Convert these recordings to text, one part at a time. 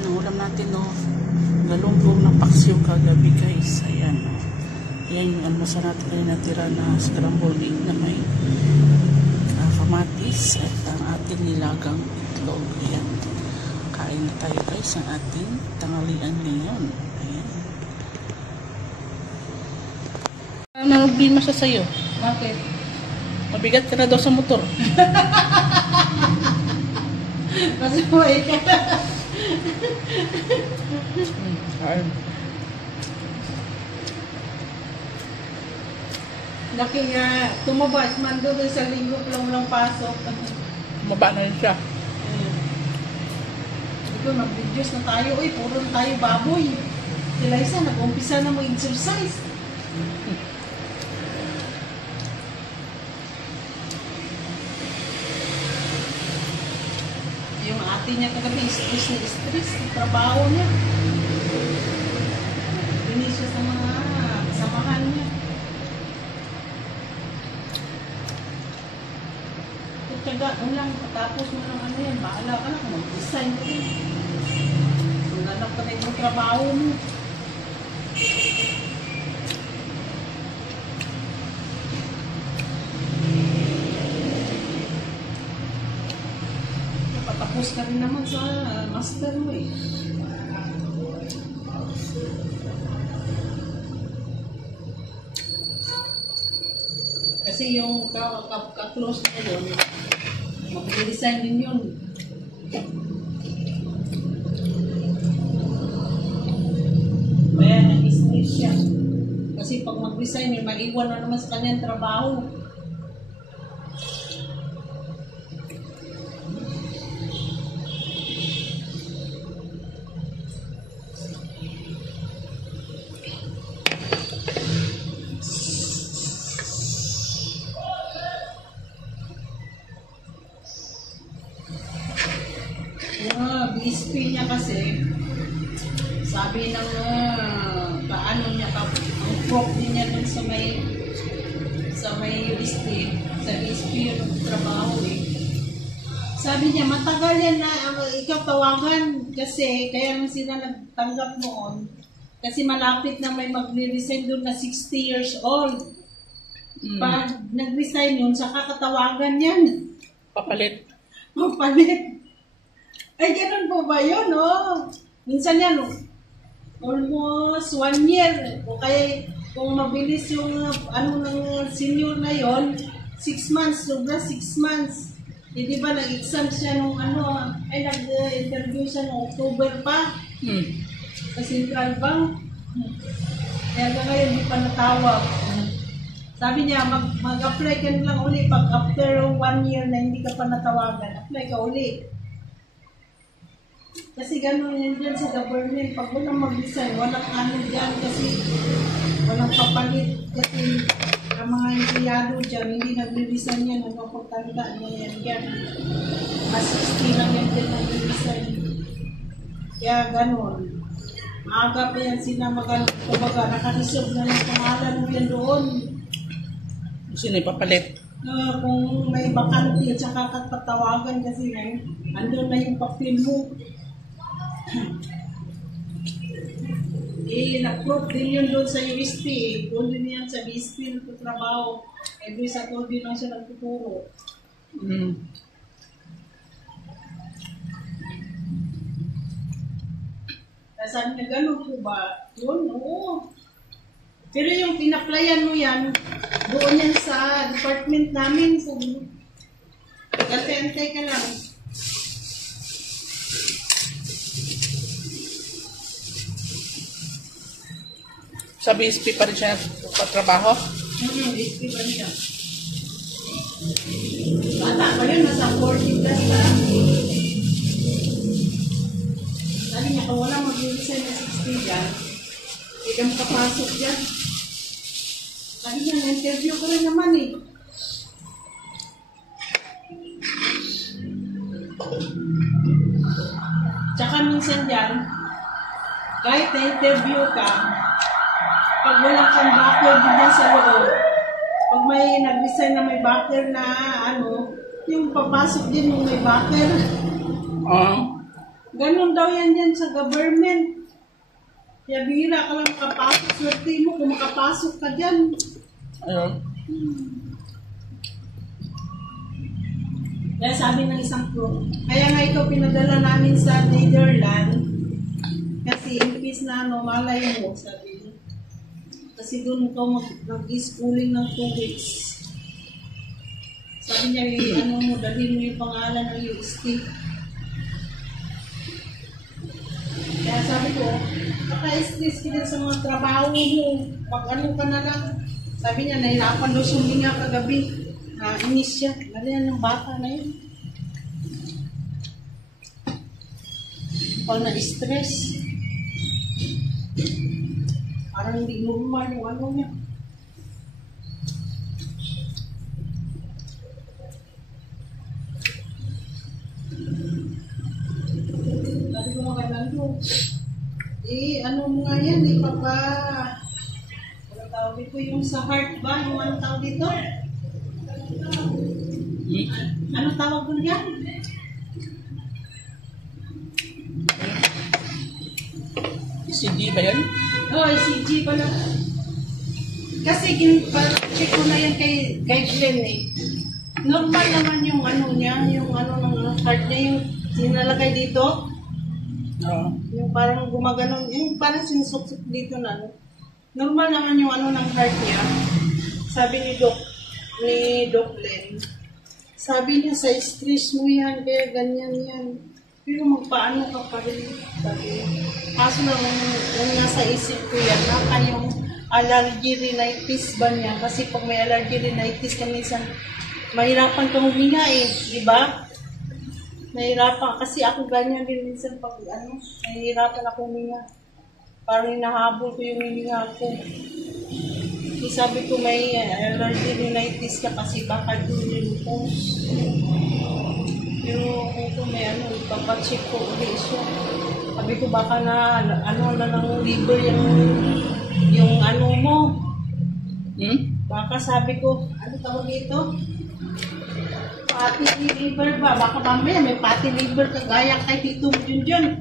Ayan, ang ulam natin, no. Galunggong ng paksiw kagabi, guys. Ayan, no. Ayan yung almusal natin kanina natira na scrambled egg na may kamatis at ang ating nilagang itlog. Ayan. Kain na tayo, guys, ang ating tanghalian ngayon. Ayan. Nanagbima siya sa'yo. Bakit? Mabigat ka na daw sa motor. Masuway ka. Ayun. Laki nga, tumabas man doon sa linggo lang pasok. Maba na rin siya. Ito, nag-videos na tayo. Uy, puro na tayo baboy. Sila isa, nag-umpisa na mo exercise. Yung ate niya kagabi, stress na stress. Yung trabaho niya. Binis siya sa mga samahan niya. Tsaga, lang, tapos mo ng ano yan, bahala ka na kung mag-design ka rin. Kung nanak ka na yung trabaho mo. Napatapos ka rin naman sa master mo eh. Kasi yung ka-close niya doon, mag-design din yun. Kaya nag-stress siya. Kasi pag mag-design, may mag-iwan na naman sa kanyang trabaho. BSP niya kasi, sabi ng kaano niya, ang prop din niya dun sa may BSP, sa BSP yung trabaho eh. Sabi niya, matagal yan na ikaw tawagan kasi, kaya nang sila nagtanggap noon, kasi malapit na may mag-resign doon na 60 years old. Pag nag-resign yun, saka katawagan yan. Papalit. Papalit. Ay, ganun po ba yun, no? Minsan yan, almost 1 year. O kaya, kung mabilis yung ano ng senior na yon, 6 months, sobra 6 months. E di ba, nag-exam siya nung ano, ay nag-interview siya nung October pa. Sa Central Bank. Kaya ngayon, di pa natawag. Sabi niya, mag-apply ka lang uli. Pag after 1 year na hindi ka pa natawagan, apply ka uli. Kasi gano'n yan dyan sa government. Pag walang mag-design, walang ano dyan kasi walang papalit. Kasi ang mga empleyado dyan, hindi nag-design yan. Nagpapagtanda na yan dyan. Mas 60 lang yan dyan nag-design. Kaya gano'n. Maaga pa yan sila kumbaga, nakareserve na ng pangalan mo yan doon. Sino ipapalit? Kung may bakante at saka katatawagan kasi andun na yung papel mo. Na-proof din yun doon sa UST. Doon din yan sa BSP nagtatrabaho. Every Saturday lang siya nagtuturo. Sabi niya, gano'n po ba? Yun, oo. Pero yung pinaplayan mo yan, doon yan sa department namin. Gantay ka lang. Sa BSP pa rin siya nagpatrabaho? BSP pa rin siya. Bata pa yun, nasa 40 plus na. Sabi niya, kung wala mag-resign na 60 dyan, hindi ka makapasok dyan. Sabi niya, na-interview ko rin naman eh. Tsaka minsan dyan, kahit na-interview ka, pag wala kang backer din sa loob, pag may nag-resign na may backer na ano, yung papasok din yung may backer. Ganon daw yan dyan sa government. Kaya bihira ka lang makapasok. Swerte mo kung makapasok ka dyan. Ayun. Kaya sabi ng isang pro, kaya nga ikaw pinadala namin sa Netherlands. Kasi impis na ano, malay mo, sabi niya. Kasi doon ikaw mag-schooling ng 2 weeks. Sabi niya, ano mo, dalhin mo yung pangalan ng UST. Kaya sabi ko, baka-stress ka din sa mga trabaho mo. Pag ano ka na lang. Sabi niya, nahirapan daw suminga kagabi. Inis siya. Ganyan ng bata na yun. Pag na-stress, parang hindi normal yung ano niya. Sabi ko mga ganito, ano mo nga yan, papa, ano tawag dito, yung sa heart ba, yung ano tawag dito? Ano tawag ko yan? ECG ba yan? Oh, ECG pala. Kasi check ko na yan kay Glenn eh. Normal naman yung ano niya, yung ano ng heart niya, yung sinalagay dito. Oo. Yung parang gumaganon, yung parang sinusuksok dito na ano. Normal naman yung ano ng heart niya. Sabi ni Doc Glenn. Sabi niya, sa stress mo yan, kaya ganyan yan. Pero magpaano ka pa rin. Sabi, kaso lang, yung nasa isip ko yan, baka yung allergy rhinitis ba niya? Kasi pag may allergy rhinitis ka minsan, mahirapan kang huminga eh, di ba? Mahirapan, kasi ako ganyan din minsan pag ano, mahirapan ako huminga. Parang hinahabol ko yung hininga ko. Sabi ko may allergy rhinitis ka kasi baka doon yung lupus. Pero kung may ano, papacheck ko ulit siya. Sabi ko baka na ano na ng liver yung ano mo. Baka sabi ko, ano tawag dito? Fatty liver ba? Baka mamaya may fatty liver kagaya kay Tito Junjun.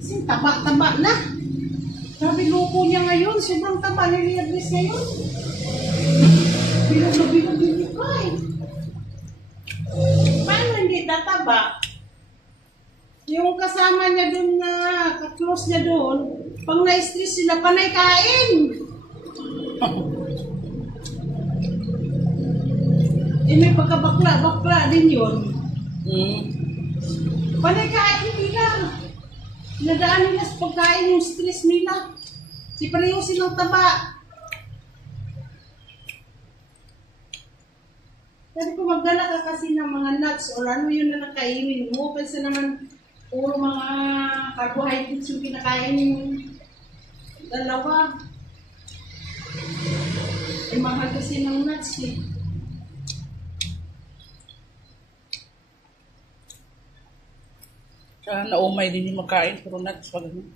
Kasi taba-taba na. Sabi, loko niya ngayon. Sobrang taba ni Liabis ngayon. Bilog na bilog ka eh. Paano hindi tataba? Yung kasama niya doon na ka-close niya doon, pag na-stress sila, panay kain. May pagkabakla din yun. Panay kain nila. Nadaan nila sa pagkain yung stress nila. Si pareho silang taba. Sabi ko, magdala ka kasi ng mga nuts o ano yun na nakainin mo. Kasi naman, puro mga carbohydrates yung kinakain yung dalawa. Mahal kasi ng nuts eh. Naumay din yung makain, pero nuts pag ano.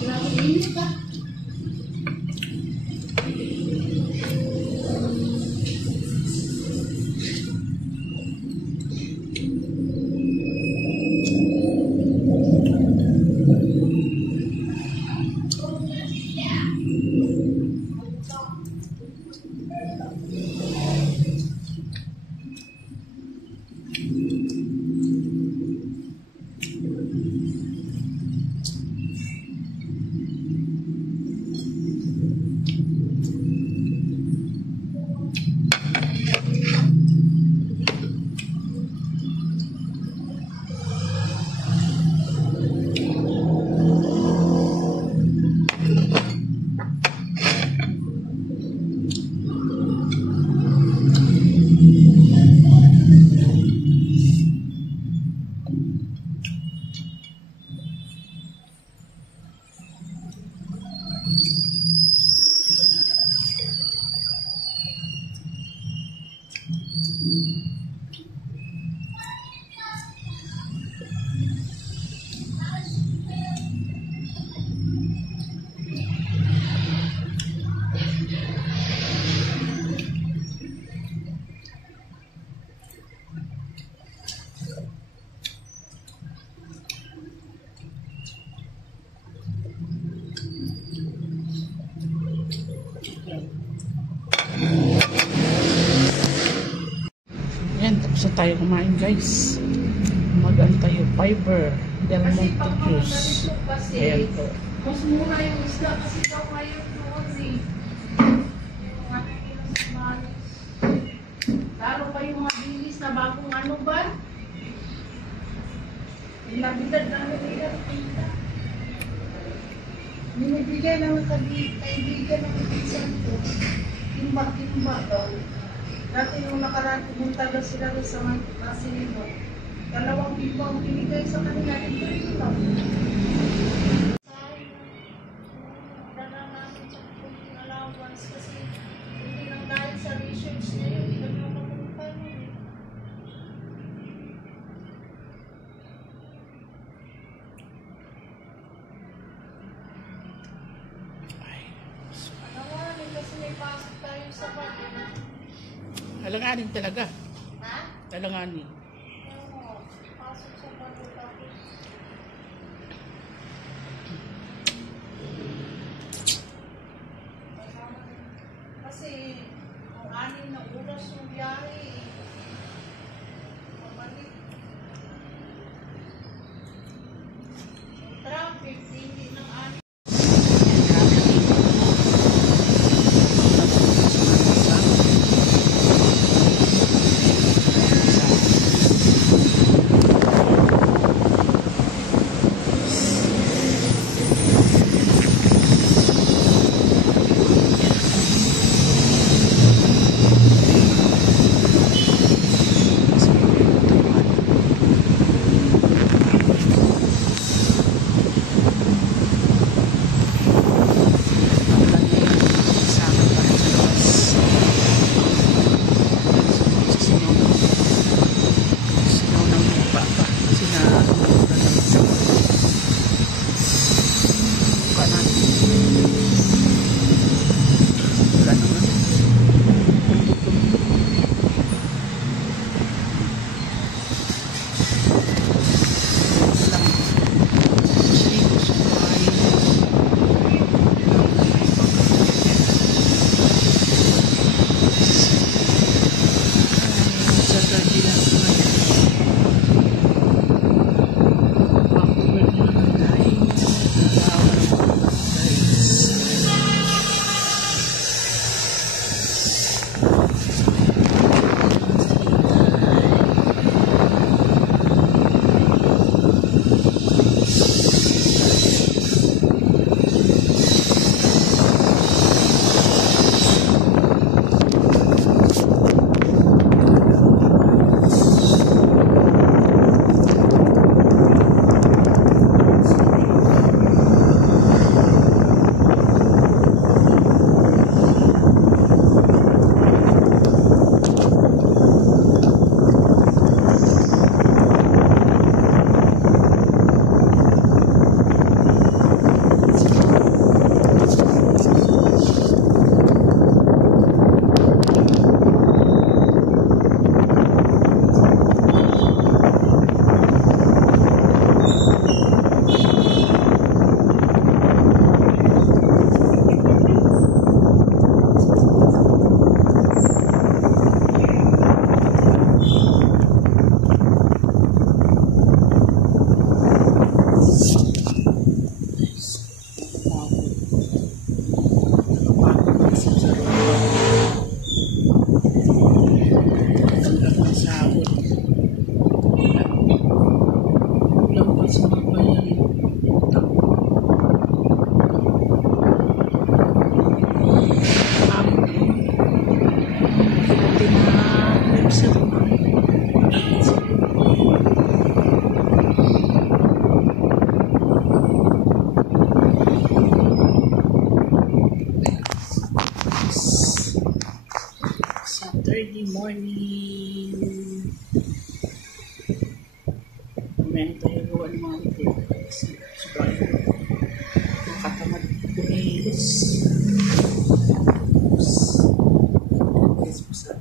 Grabe init ah. Tapos na tayo kumain guys. Magaan tayo. Fiber. Del Kasi Monte pag mga Juice. ganito kasi, Ayan po. mas mura yung isda kasi daw ngayon doon eh. Yung ano nila sa malis. Lalo pa yung mabilis na bagong ano ba? Yung nabitad namin nila, tinta. Binibigay ng kaibigan ng pinsan ko. Timba-timba daw. Dati nung nakaraan, pumunta daw sila sa Masinimo. 2 timba ang binigay sa kanila. Ito lang. Dala namin sa pulling allowance kasi hindi lang dahil sa research niya yun. Hindi kami makapunta nun eh. Nawarin kasi may pasok tayo sa bahay. Alanganin talaga. Ha? Alanganin. Oo. Pasok sa bahay tapos. Kasi kung 6 na oras yung biyahe eh. Pabalik. Yung traffic, hindi ng 6. Saturday morning. Meron tayo gawa ng mga ito. Subay. Nakatamad kumilos. Yes,